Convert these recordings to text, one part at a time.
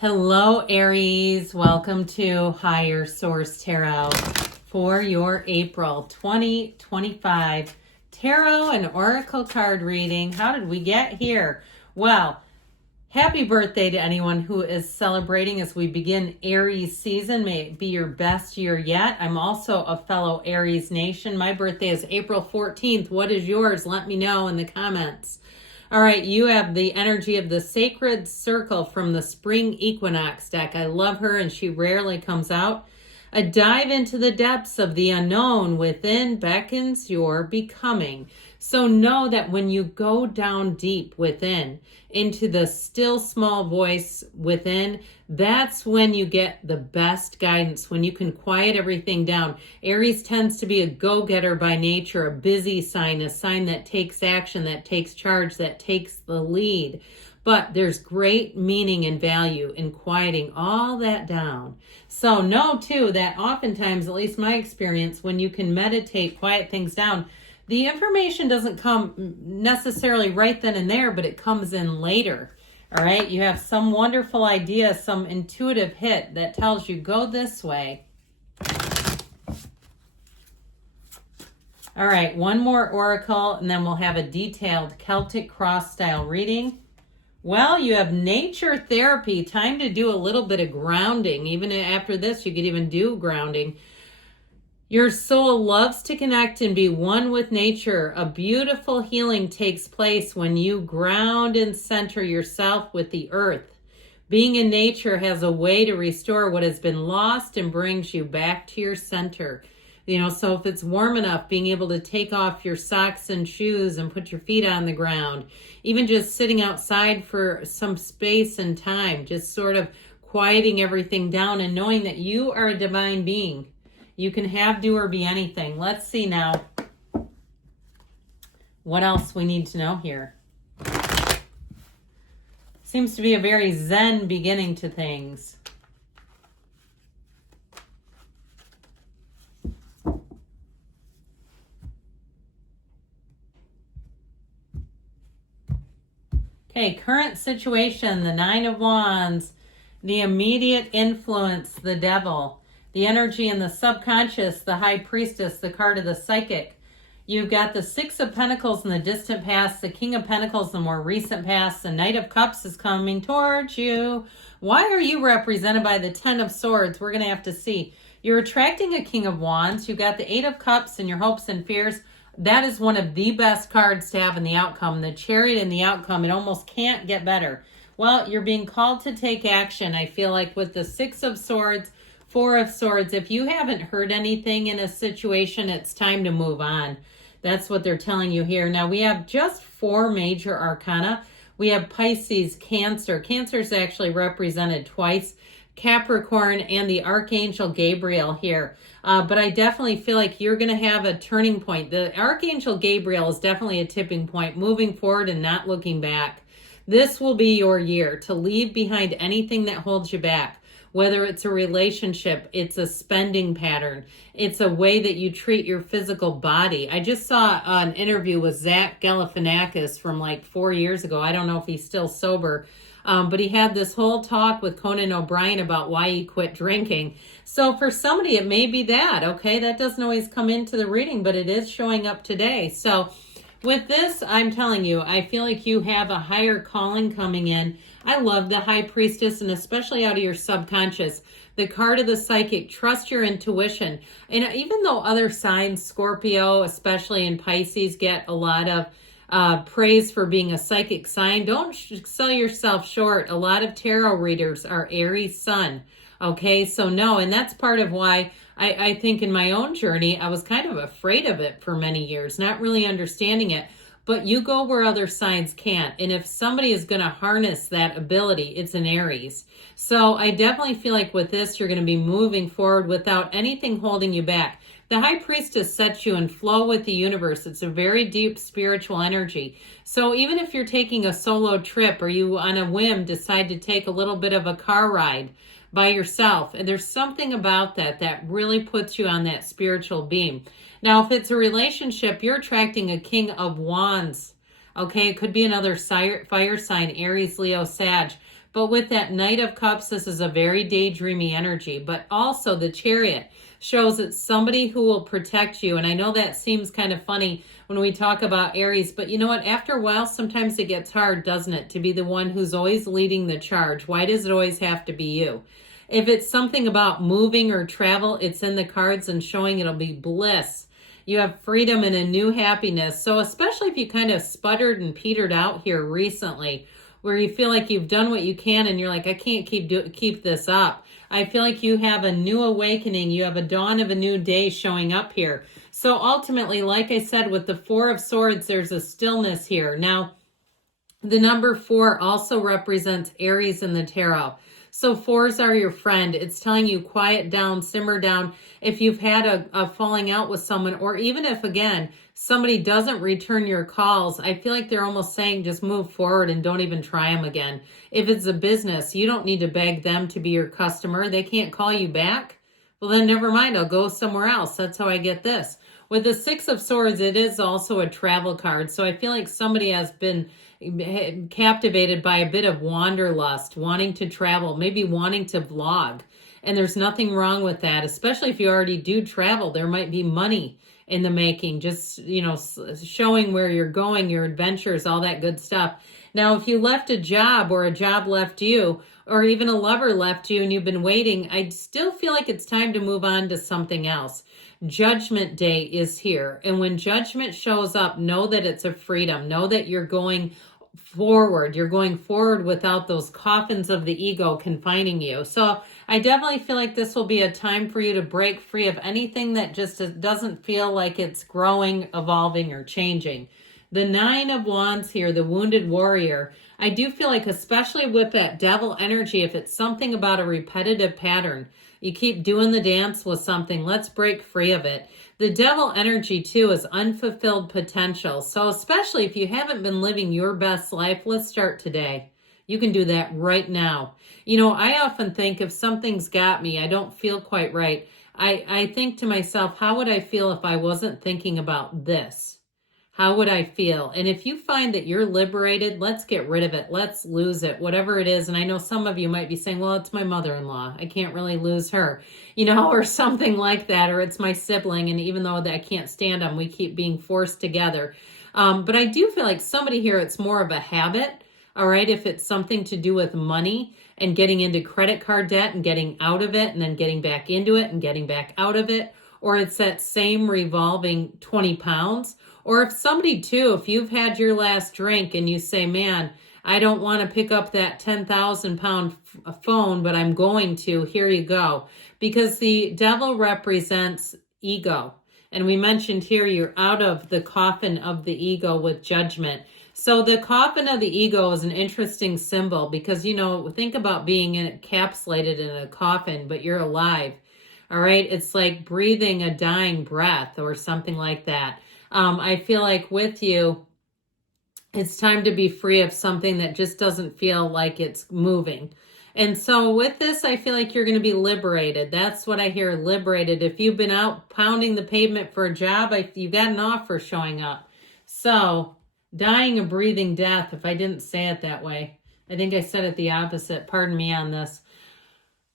Hello, Aries. Welcome to Higher Source Tarot for your April 2025 tarot and oracle card reading. How did we get here? Well, happy birthday to anyone who is celebrating as we begin Aries season. May it be your best year yet. I'm also a fellow Aries nation. My birthday is April 14th. What is yours? Let me know in the comments. All right, you have the energy of the Sacred Circle from the Spring Equinox deck. I love her, and she rarely comes out. A dive into the depths of the unknown within beckons your becoming. So know that when you go down deep within, into the still small voice within, that's when you get the best guidance, when you can quiet everything down. Aries tends to be a go-getter by nature, a busy sign, a sign that takes action, that takes charge, that takes the lead. But there's great meaning and value in quieting all that down. So know too that oftentimes, at least my experience, when you can meditate, quiet things down, the information doesn't come necessarily right then and there, but it comes in later. All right, you have some wonderful idea, some intuitive hit that tells you go this way. All right, one more oracle, and then we'll have a detailed Celtic cross style reading. Well, you have nature therapy, time to do a little bit of grounding. Even after this, you could even do grounding. Your soul loves to connect and be one with nature. A beautiful healing takes place when you ground and center yourself with the earth. Being in nature has a way to restore what has been lost and brings you back to your center. So if it's warm enough, being able to take off your socks and shoes and put your feet on the ground, even just sitting outside for some space and time, just sort of quieting everything down and knowing that you are a divine being. You can have, do, or be anything. Let's see now what else we need to know here. Seems to be a very zen beginning to things. Okay, current situation, the Nine of Wands, the immediate influence, the Devil. The energy in the subconscious, the High Priestess, the card of the Psychic. You've got the Six of Pentacles in the distant past, the King of Pentacles in the more recent past, the Knight of Cups is coming towards you. Why are you represented by the Ten of Swords? We're going to have to see. You're attracting a King of Wands. You've got the Eight of Cups in your hopes and fears. That is one of the best cards to have in the outcome. The Chariot in the outcome, it almost can't get better. Well, you're being called to take action, I feel like, with the Six of Swords, Four of Swords. If you haven't heard anything in a situation, it's time to move on. That's what they're telling you here. Now, we have just four major arcana. We have Pisces, Cancer. Cancer is actually represented twice. Capricorn and the Archangel Gabriel here. But I definitely feel like you're going to have a turning point. The Archangel Gabriel is definitely a tipping point, moving forward and not looking back. This will be your year to leave behind anything that holds you back. Whether it's a relationship, it's a spending pattern, it's a way that you treat your physical body. I just saw an interview with Zach Galifianakis from like 4 years ago. I don't know if he's still sober, but he had this whole talk with Conan O'Brien about why he quit drinking. So for somebody, it may be that, okay? That doesn't always come into the reading, but it is showing up today. So with this, I'm telling you, I feel like you have a higher calling coming in. I love the High Priestess, and especially out of your subconscious. The card of the Psychic, trust your intuition. And even though other signs, Scorpio, especially in Pisces, get a lot of praise for being a psychic sign, don't sell yourself short. A lot of tarot readers are Aries Sun. Okay, so no, and that's part of why I think in my own journey, I was kind of afraid of it for many years, not really understanding it. But you go where other signs can't. And if somebody is going to harness that ability, it's an Aries. So I definitely feel like with this, you're going to be moving forward without anything holding you back. The High Priestess sets you in flow with the universe. It's a very deep spiritual energy. So even if you're taking a solo trip or you on a whim decide to take a little bit of a car ride by yourself, and there's something about that really puts you on that spiritual beam. Now, if it's a relationship, you're attracting a King of Wands. Okay, it could be another fire sign, Aries, Leo, Sag. But with that Knight of Cups, this is a very daydreamy energy. But also the Chariot shows it's somebody who will protect you. And I know that seems kind of funny when we talk about Aries, but you know what? After a while, sometimes it gets hard, doesn't it? To be the one who's always leading the charge. Why does it always have to be you? If it's something about moving or travel, it's in the cards and showing it'll be bliss. You have freedom and a new happiness. So especially if you kind of sputtered and petered out here recently, where you feel like you've done what you can and you're like, I can't keep this up. I feel like you have a new awakening. You have a dawn of a new day showing up here. So ultimately, like I said, with the Four of Swords, there's a stillness here. Now, the number 4 also represents Aries in the tarot. So 4s are your friend. It's telling you quiet down, simmer down. If you've had a falling out with someone, or even if, again, somebody doesn't return your calls, I feel like they're almost saying just move forward and don't even try them again. If it's a business, you don't need to beg them to be your customer. They can't call you back. Well, then never mind. I'll go somewhere else. That's how I get this. With the 6 of Swords, it is also a travel card. So I feel like somebody has been captivated by a bit of wanderlust, wanting to travel, maybe wanting to vlog. And there's nothing wrong with that, especially if you already do travel. There might be money in the making, just, you know, showing where you're going, your adventures, all that good stuff. Now, if you left a job or a job left you, or even a lover left you and you've been waiting, I still feel like it's time to move on to something else. Judgment Day is here. And when judgment shows up, know that it's a freedom. Know that you're going forward. You're going forward without those coffins of the ego confining you. So I definitely feel like this will be a time for you to break free of anything that just doesn't feel like it's growing, evolving, or changing. The 9 of Wands here, the Wounded Warrior, I do feel like, especially with that Devil energy, if it's something about a repetitive pattern, you keep doing the dance with something, let's break free of it. The Devil energy, too, is unfulfilled potential. So especially if you haven't been living your best life, let's start today. You can do that right now. You know, I often think if something's got me, I don't feel quite right, I think to myself, how would I feel if I wasn't thinking about this? How would I feel? And if you find that you're liberated, let's get rid of it. Let's lose it, whatever it is. And I know some of you might be saying, well, it's my mother-in-law. I can't really lose her, you know, or something like that. Or it's my sibling. And even though I can't stand them, we keep being forced together. But I do feel like somebody here, it's more of a habit. All right. If it's something to do with money and getting into credit card debt and getting out of it and then getting back into it and getting back out of it, or it's that same revolving 20 pounds. Or if somebody too, if you've had your last drink and you say, man, I don't want to pick up that 10,000 pound phone, but I'm going to, here you go. Because the Devil represents ego. And we mentioned here, you're out of the coffin of the ego with Judgment. So the coffin of the ego is an interesting symbol because, you know, think about being encapsulated in a coffin, but you're alive. All right. It's like breathing a dying breath or something like that. I feel like with you, it's time to be free of something that just doesn't feel like it's moving. And so with this, I feel like you're going to be liberated. That's what I hear, liberated. If you've been out pounding the pavement for a job, you've got an offer showing up. So dying a breathing death, if I didn't say it that way, I think I said it the opposite. Pardon me on this.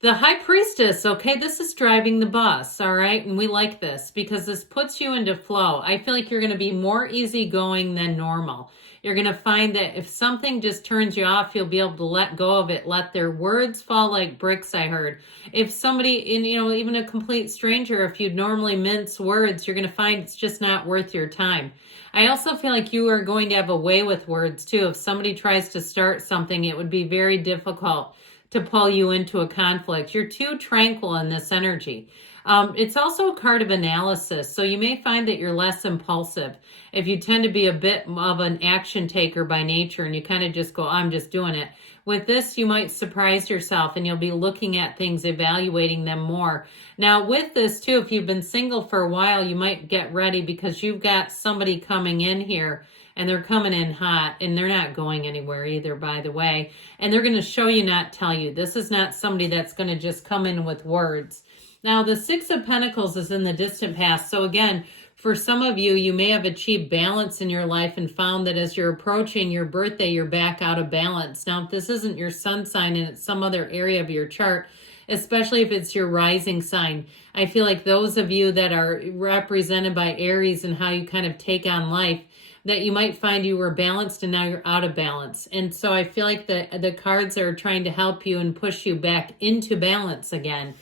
The High Priestess, okay, this is driving the bus, all right? And we like this because this puts you into flow. I feel like you're going to be more easygoing than normal. You're going to find that if something just turns you off, you'll be able to let go of it. Let their words fall like bricks, I heard. If somebody, you know, even a complete stranger, if you'd normally mince words, you're going to find it's just not worth your time. I also feel like you are going to have a way with words, too. If somebody tries to start something, it would be very difficult to pull you into a conflict. You're too tranquil in this energy. It's also a card of analysis, so you may find that you're less impulsive. If you tend to be a bit of an action taker by nature and you kind of just go, I'm just doing it. With this, you might surprise yourself and you'll be looking at things, evaluating them more. Now, with this too, if you've been single for a while, you might get ready because you've got somebody coming in here and they're coming in hot and they're not going anywhere either, by the way. And they're going to show you, not tell you. This is not somebody that's going to just come in with words. Now, the Six of Pentacles is in the distant past. So again, For some of you, you may have achieved balance in your life and found that as you're approaching your birthday, you're back out of balance. Now, if this isn't your sun sign and it's some other area of your chart, especially if it's your rising sign, I feel like those of you that are represented by Aries and how you kind of take on life, that you might find you were balanced and now you're out of balance. And so I feel like the cards are trying to help you and push you back into balance again.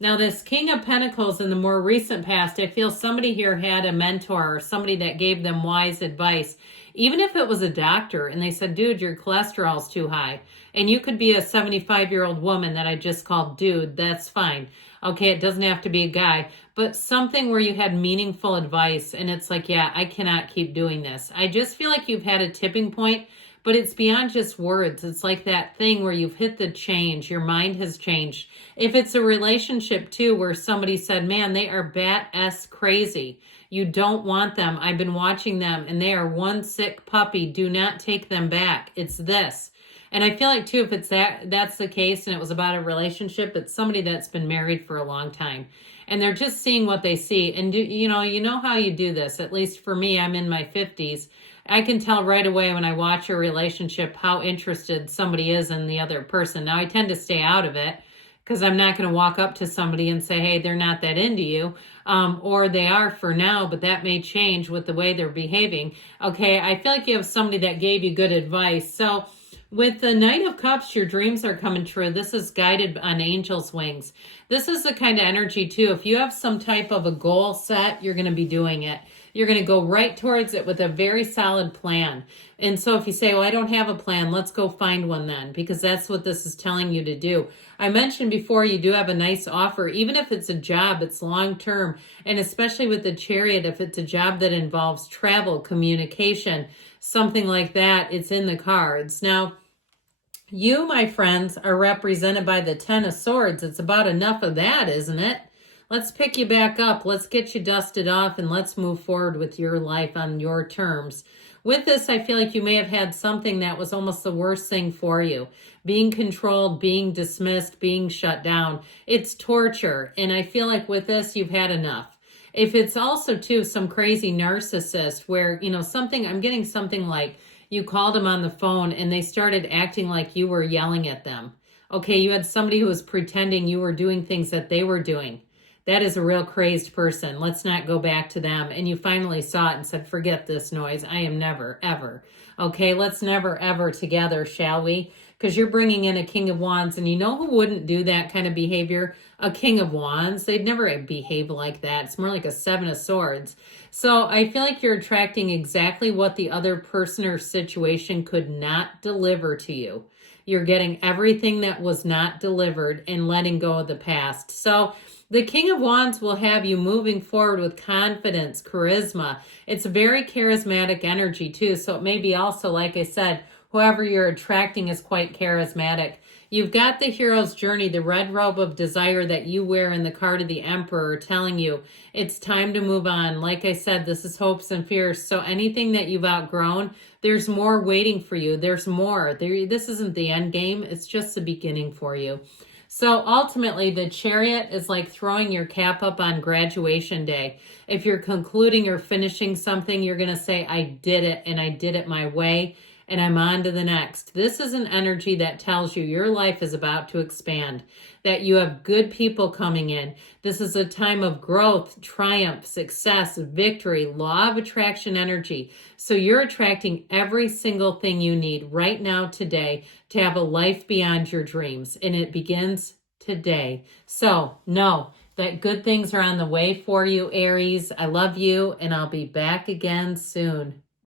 Now, this King of Pentacles in the more recent past, I feel somebody here had a mentor or somebody that gave them wise advice. Even if it was a doctor and they said, dude, your cholesterol's too high. And you could be a 75-year-old woman that I just called dude. That's fine. Okay, it doesn't have to be a guy. But something where you had meaningful advice and it's like, yeah, I cannot keep doing this. I just feel like you've had a tipping point. But it's beyond just words. It's like that thing where you've hit the change. Your mind has changed. If it's a relationship too, where somebody said, man, they are bat-ass crazy. You don't want them. I've been watching them and they are one sick puppy. Do not take them back. It's this. And I feel like too, if it's that's the case and it was about a relationship, it's somebody that's been married for a long time. And they're just seeing what they see. And you know how you do this. At least for me, I'm in my 50s. I can tell right away when I watch a relationship how interested somebody is in the other person. Now, I tend to stay out of it because I'm not going to walk up to somebody and say, hey, they're not that into you. Or they are for now, but that may change with the way they're behaving. Okay, I feel like you have somebody that gave you good advice. So with the Knight of Cups, your dreams are coming true. This is guided on angel's wings. This is the kind of energy too. If you have some type of a goal set, you're going to be doing it. You're going to go right towards it with a very solid plan. And so if you say, well, I don't have a plan, let's go find one then, because that's what this is telling you to do. I mentioned before, you do have a nice offer. Even if it's a job, it's long-term. And especially with the Chariot, if it's a job that involves travel, communication, something like that, it's in the cards. Now, you, my friends, are represented by the Ten of Swords. It's about enough of that, isn't it? Let's pick you back up. Let's get you dusted off and let's move forward with your life on your terms. With this, I feel like you may have had something that was almost the worst thing for you. Being controlled, being dismissed, being shut down. It's torture. And I feel like with this, you've had enough. If it's also, too, some crazy narcissist where, I'm getting something like you called them on the phone and they started acting like you were yelling at them. Okay, you had somebody who was pretending you were doing things that they were doing. That is a real crazed person. Let's not go back to them. And you finally saw it and said, forget this noise. I am never, ever. Okay, let's never, ever together, shall we? Because you're bringing in a King of Wands. And you know who wouldn't do that kind of behavior? A King of Wands. They'd never behave like that. It's more like a Seven of Swords. So I feel like you're attracting exactly what the other person or situation could not deliver to you. You're getting everything that was not delivered and letting go of the past. So the King of Wands will have you moving forward with confidence, charisma. It's a very charismatic energy too. So it may be also, like I said, whoever you're attracting is quite charismatic. You've got the hero's journey, the red robe of desire that you wear in the card of the Emperor telling you it's time to move on. Like I said, this is hopes and fears. So anything that you've outgrown, there's more waiting for you. There's more. This isn't the end game. It's just the beginning for you. So ultimately, the Chariot is like throwing your cap up on graduation day. If you're concluding or finishing something, you're going to say, I did it and I did it my way and I'm on to the next. This is an energy that tells you your life is about to expand, that you have good people coming in. This is a time of growth, triumph, success, victory, law of attraction energy. So you're attracting every single thing you need right now today to have a life beyond your dreams. And it begins today. So know that good things are on the way for you, Aries. I love you, and I'll be back again soon.